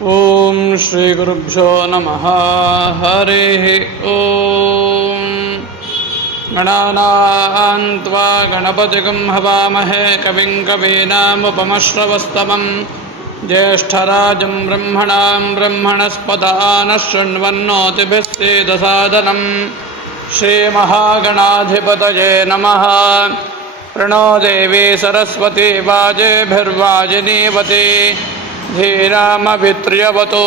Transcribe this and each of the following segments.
ಓಂ ಶ್ರೀ ಗುರುಭ್ಯೋ ನಮಃ. ಹರಿಃ ಓಂ. ಗಣಾನಾನ್ ತ್ವಾ ಗಣಪತಿಗಂ ಹವಾಮಹೇ ಕವಿಂ ಕವೀನಾಮುಪಮಶ್ರವಸ್ತಮಂ ಜ್ಯೇಷ್ಠರಾಜಂ ಬ್ರಹ್ಮಣಾಂ ಬ್ರಹ್ಮಣಸ್ಪದ ನಃ ಶೃಣ್ವನ್ನೋತಿಭಿಸ್ಸೇದಸಾದನಂ. ಶ್ರೀಮಹಾಗಣಾಧಿಪತಯೇ ನಮಃ. ಪ್ರಣೋ ದೇವಿ ಸರಸ್ವತಿ ವಾಜೇಭಿರ್ವಾಜಿನೀವತಿ ಧೀರಾಮಭಿತ್ರ್ಯವತೋ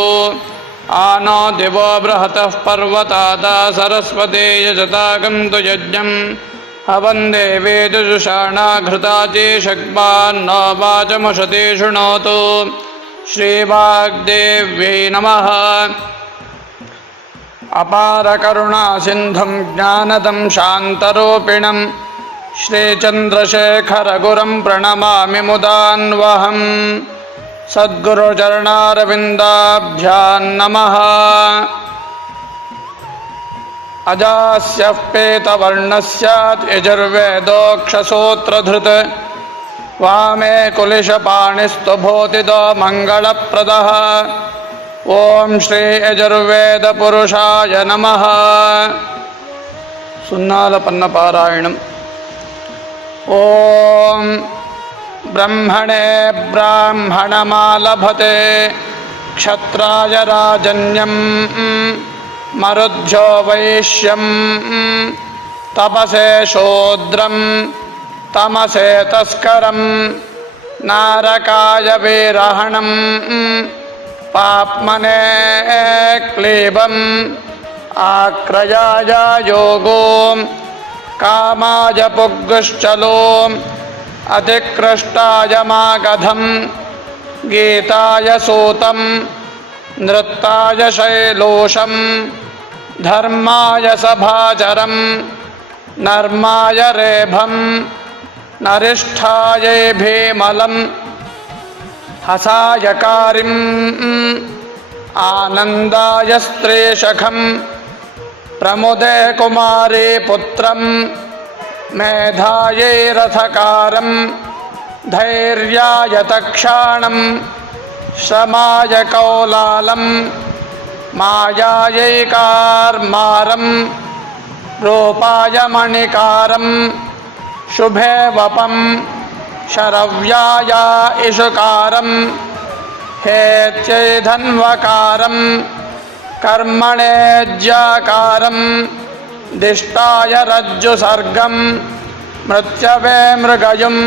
ಆನೋ ದಿವೋ ಬೃಹತಃ ಪರ್ವತಾತಾ ಸರಸ್ವತಿ ಯಜತಾಗಂತು ಯಜ್ಞಂ ಹವನ್ ದೇವೇ ಜುಷಾಣಾ ಘೃತಾಚಿ ಶಕ್ಮಾನ್ನೋ ವಾಚಮುಷತಿ ಶೃಣೋತು. ಶ್ರೀವಾಗ್ದೇವ್ಯೈ ನಮಃ. ಅಪಾರಕರುಣಾ ಸಿಂಧುಂ ಜ್ಞಾನದಂ ಶಾಂತರೂಪಿಣಂ ಶ್ರೀಚಂದ್ರಶೇಖರಗುರುಂ ಪ್ರಣಮಾಮಿ ಮುದಾನ್ವಹಂ. ಸದ್ಗುರುಚರಣಾರವಿಂದಾಭ್ಯಾಂ ನಮಃ. ಅಜಾಸ್ಯಃ ಪೇತವರ್ಣಸ್ಯಾತ್ ಯಜುರ್ವೇದೋಕ್ಷಸೂತ್ರಧೃತ್ ವಾಮೇ ಕುಲಿಶಪಾಣಿಸ್ತು ಭೂತಿದೋ ಮಂಗಳಪ್ರದಃ. ಓಂ ಶ್ರೀ ಯಜುರ್ವೇದ ಪುರುಷಾಯ ನಮಃ. ಸುನ್ನಾಲಪನ್ನ ಪಾರಾಯಣಂ. ಓಂ ಬ್ರಹ್ಮಣೇ ಬ್ರಾಹ್ಮಣಮಾಲಭತೆ ಕ್ಷತ್ರಾಯ ರಾಜನ್ಯಂ ಮರುದ್ಭ್ಯೋ ವೈಶ್ಯಂ ತಪಸೇ ಶೂದ್ರಂ ತಮಸೇ ತಸ್ಕರಂ ನಾರಕಾಯ ವೀರಹಣಂ ಪಾಪ್ಮನೇ ಕ್ಲೀಬಂ ಆಕ್ರಯಾಯ ಯೋಗೋ ಕಾಮಾಯ ಪುಗ್ಗುಶ್ಚಲೋ ಅತಿಕೃಷ್ಟಾಯ ಮಾಗಧಂ ಗೀತಾಯ ಸೂತಂ ನೃತ್ತಾಯ ಶೈಲೋಷಂ ಧರ್ಮಾಯ ಸಭಾಚರಂ ನರ್ಮಾಯ ರೇಭಂ ನರಿಷ್ಠಾಯ ಭೀಮಲಂ ಹಸಾಯಕಾರಿಂ ಆನಂದಾಯ ಸ್ತ್ರೀಶಖಂ ಪ್ರಮುದೇ ಕುಮಾರಿ ಪುತ್ರಂ ಮೇಧಾಯೈ ರಥಕಾರಂ ಧೈರ್ಯಾಯ ತಕ್ಷಾಣಂ ಶ್ರಮಾಯ ಕೌಲಾಲಂ ಮಾಯಾಯೈ ಕಾರ್ಮಾರಂ ರೂಪಾಯ ಮಣಿಕಾರಂ ಶುಭೇ ವಪಂ ಶರವ್ಯಾಯ ಇಷುಕಾರಂ ಹೇತ್ಯೈ ಧನ್ವಕಾರಂ ಕರ್ಮಣೇಜ್ಯಾಕಾರಂ ದಿಷ್ಟಾಯ ರಜ್ಜುಸರ್ಗಂ ಮೃತ್ಯವೇ ಮೃಗಯುಂ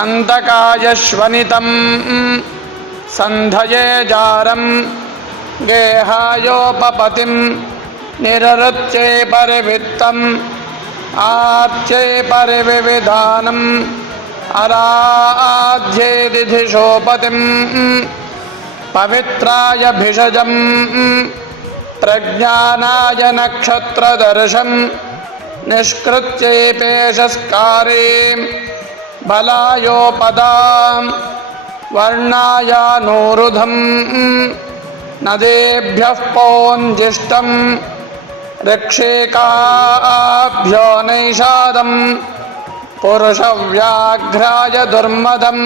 ಅಂತಕಾಯ ಶ್ವನಿತಂ ಸಂಧಯೇ ಜಾರಂ ಗೇಹಾಯೋಪಪತಿಂ ನಿರರುಚ್ಯೈ ಪರಿವಿತ್ತಂ ಆರ್ಚ್ಯೈ ಪರಿವಿವಿಧಾನಂ ಅರಾಧ್ಯೈ ದಿಧಿಶೋಪತಿಂ ಪವಿತ್ರಾಯ ಭಿಷಜಂ ಪ್ರಜ್ಞಾನಾಯ ನಕ್ಷತ್ರದರ್ಶಂ ನಿಷ್ಕೃತ್ಯೈ ಪೇಶಸ್ಕಾರೀಂ ಬಲಾಯೋಪದಾಂ ವರ್ಣಾಯ ನೂರುಧಂ ನದೇಭ್ಯಃ ಪೌಂಜಿಷ್ಟಂ ಋಕ್ಷೇಕಾಭ್ಯೋ ನೈಷಾದಂ ಪುರುಷವ್ಯಾಘ್ರಾಯ ದುರ್ಮದಂ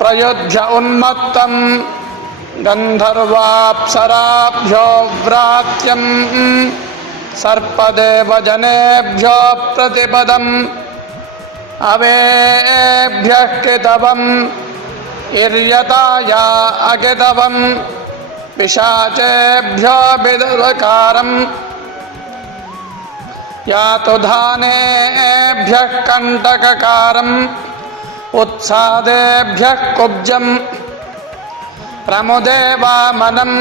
ಪ್ರಯುಧ್ಯ ಉನ್ಮತ್ತಂ ಗಂಧರ್ವಾಪ್ಸರಾಭ್ಯೋ ವ್ರಾತ್ಯಂ ಸರ್ಪದೇವ ಜನೇಭ್ಯೋ ಪ್ರತಿಪದಂ ಅವೇಭ್ಯಃ ಕಿತವಂ ಇರ್ಯತಾಯ ಅಕಿತವಂ ಪಿಶಾಚೇಭ್ಯೋ ಬಿದರಕಾರಂ ಯಾತು ಧಾನೇಭ್ಯಃ ಕಂಟಕಕಾರಂ ಉತ್ಸಾದೇಭ್ಯಃ ಕುಬ್ಜಂ ಪ್ರಮುದೇ ವಾಮನಂ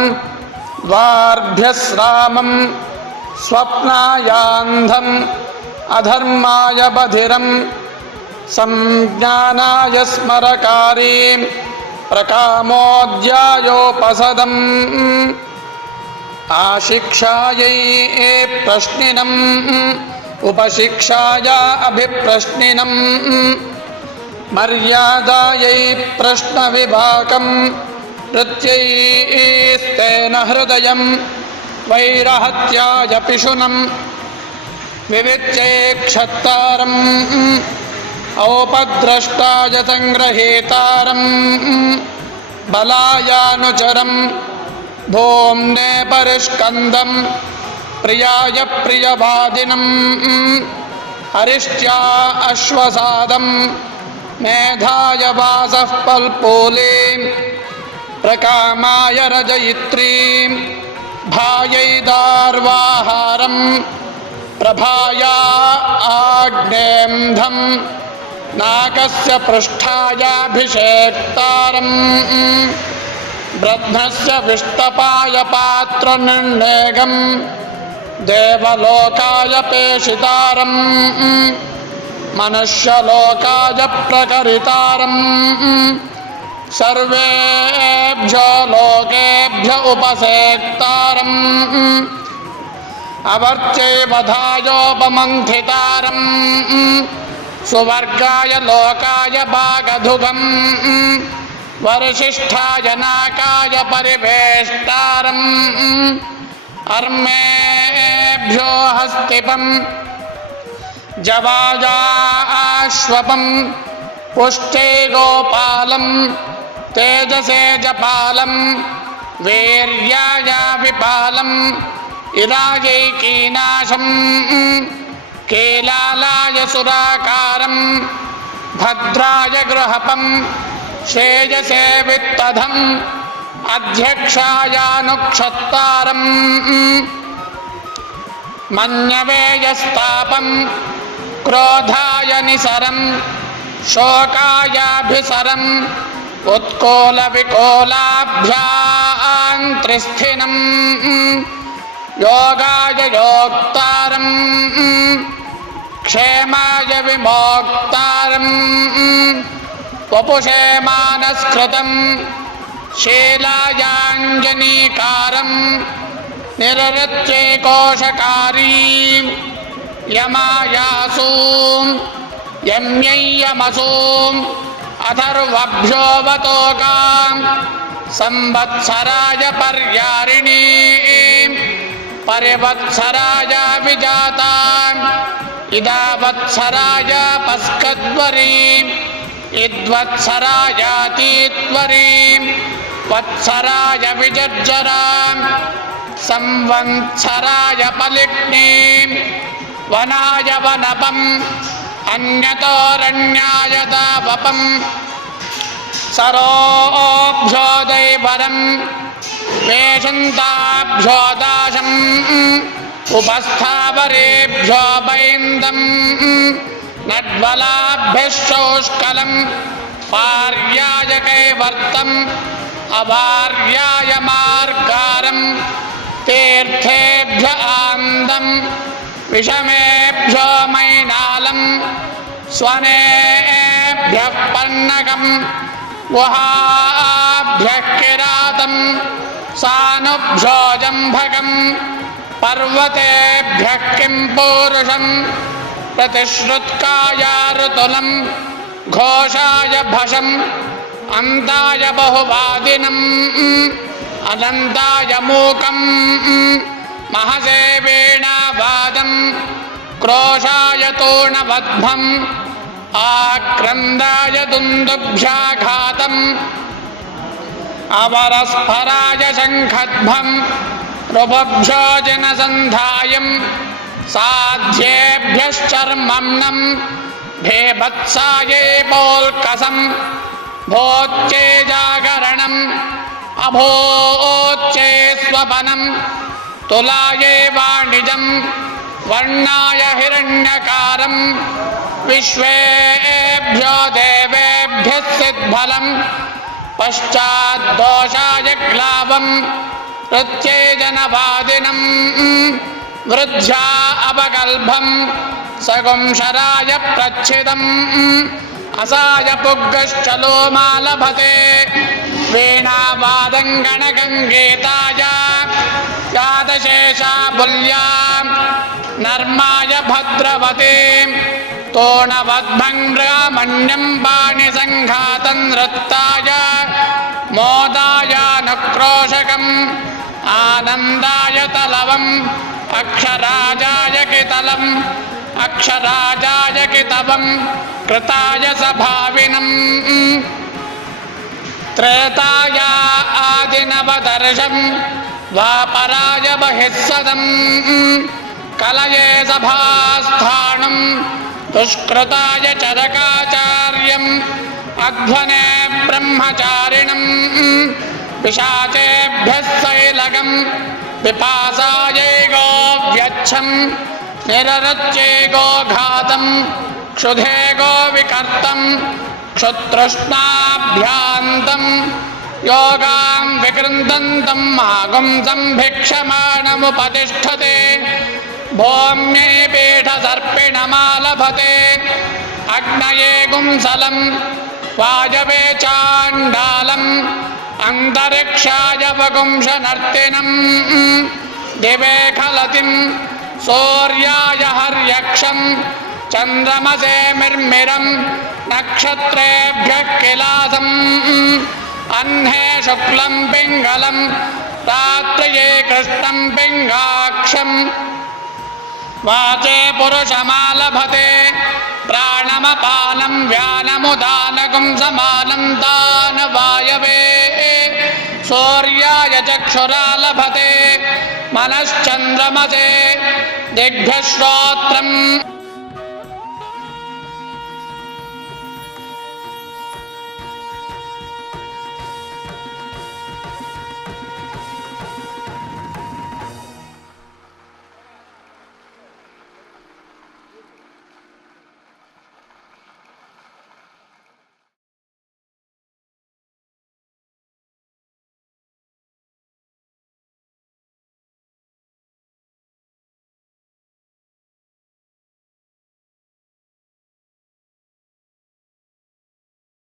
ದ್ವಾರ್ಭ್ಯಸ್ರಾಮಂ ಸ್ವಪ್ನಾಯಾಂಧಂ ಅಧರ್ಮಾಯ ಬಧಿರಂ ಸಂಜ್ಞಾನಾಯ ಸ್ಮರಕಾರೀಂ ಪ್ರಕಾಮೋದ್ಯಾಯೋಪಸದಂ ಆಶಿಕ್ಷಾಯೈ ಪ್ರಶ್ನಿನಂ ಉಪಶಿಕ್ಷಾಯ ಅಭಿಪ್ರಶ್ನಿನಂ ಮರ್ಯಾದಾಯೈ ಪ್ರಶ್ನವಿಭಾಗಂ ನೃತ್ಯೈಸ್ತೇನ ಹೃದಯಂ ವೈರಹತ್ಯಾಯ ಪಿಶುನಂ ವಿವಿಚ್ಯೈ ಕ್ಷತ್ತಾರಂ ಔಪದ್ರಷ್ಟಾಯ ಸಂಗ್ರಹೀತಾರಂ बलायानुचरं भूम्ने परिष्कन्दं प्रियाय प्रियवादिनं हरिष्ट्या अश्वसादं मेधाय वासः पल्पूलीं प्रकामाय रजयित्रीं भायैदार्वाहारं प्रभाया आग्नेन्धं नाकस्य पृष्ठायाभिषेक्तारं ब्रह्मस्य विष्टपाय पात्रनिर्णेगं देवलोकाय पेषितारं मनुष्यलोकाय प्रकरितारं सर्वेभ्यो लोकेभ्य उपसेक्तारं अवर्च्यैवधायोपमन्थितारं सुवर्गाय लोकाय भागधुगं वरिशिष्ठाय नाकाय परिवेष्टारं अर्मेभ्यो हस्तिपं जवाजाश्वपं पुष्टे गोपालं तेजसे जपालं वीर्याय विपालं इराजैकीनाशं कीलालाय सुराकारं भद्राय गृहपं श्रेयसे वित्तधम् अध्यक्षायानुक्षत्तारं मन्यवे यस्तापं क्रोधाय निसरं शोकायाभिसरं उत्कोलविकोलाभ्यां योगाय योक्तारं क्षेमाय विमोक्तारं वपुषे मानस्कृतं शीलायाञ्जनीकारं निरृत्यैकोशकारीं यमायासूं यम्ययमसूं अथर्वभ्योऽवतोकां संवत्सराय पर्यारिणीं परिवत्सराय विजाताम् इदावत्सराय पस्कद्वरीम् इद्वत्सरायातीत्वरीं वत्सराय विजर्जरां संवत्सराय पलिग्नीं वनाय वनपम् अन्यतोरण्याय दावपं सरोभ्यो दैवरं वेशन्ताभ्यो दाशम् उपस्थावरेभ्यो बैन्दं नड्वलाभ्यः शौष्कलं पार्याय कैवर्तम् अवार्याय मार्गारं तीर्थेभ्य आन्दं विषमेभ्यो मैनालं स्वनेभ्यः पन्नगं गुहाभ्यः किरातं सानुभ्यो जम्भकं पर्वतेभ्यः किं पूरुषं प्रतिश्रुत्काय ऋतुलं घोषाय भषम् अन्ताय बहुवादिनम् अनन्ताय मूकं महसे वीणावादं क्रोशाय तूर्णवद्भम् आक्रन्दाय दुन्दुभ्याघातम् अवरस्फराय शङ्खध्वं रुभभ्यो जनसन्धायं साध्येभ्यश्चर्मम्नं भेभत्सायैपोल्कसं भोच्चे जागरणम् अभोच्चे स्वपनं तुलाये वाणिजं वर्णाय हिरण्यकारं विश्वेभ्यो देवेभ्यः सिद्फलं पश्चाद्दोषाय ग्लावं प्रत्येजनवादिनं वृद्ध्या अपगल्भं सगुंशराय प्रच्छिदम् असाय पुग्गश्चलोमालभते वीणावादङ्गणगङ्गेताय यादशेषा बुल्यां नर्माय भद्रवतीं तोणवद्भङ्ग्रामण्यं पाणिसङ्घातं नृत्ताय मोदाय नक्रोशकम् आनन्दाय तलवम् अक्षराजाय कितलम् अक्षराजाय कितवं कृताय सभाविनम् त्रेताया आदिनवदर्शम् द्वापराय बहिःसदम् कलये सभास्थानम् दुष्कृताय चरकाचार्यम् अध्वने ब्रह्मचारिणम् पिशाचेभ्यः शैलकम् पिपासायैगो व्यच्छम् निररच्यैगो घातम् क्षुधेगो विकर्तम् क्षुतृष्णाभ्यान्तम् योगां विकृन्दन्तम् मागुंसं भिक्षमाणमुपतिष्ठते भौम्ये पीठसर्पिणमालभते अग्नये गुंसलम् वायवे चाण्डालम् अन्तरिक्षाय वगुंशनर्तिनम् दिवे खलतिम् सूर्याय हर्यक्षम् चन्द्रमसे मिर्मिरम् नक्षत्रेभ्यः किलासम् अह्ने शुक्लम् पिङ्गलम् रात्रिये कृष्णम् पिङ्गाक्षम् वाचे पुरुषमालभते प्राणमपानम् व्यानमुदानकम् समानम् दानवायवे सूर्याय चक्षुरालभते मनश्चन्द्रमसे दिग्भ्यः श्रोत्रम्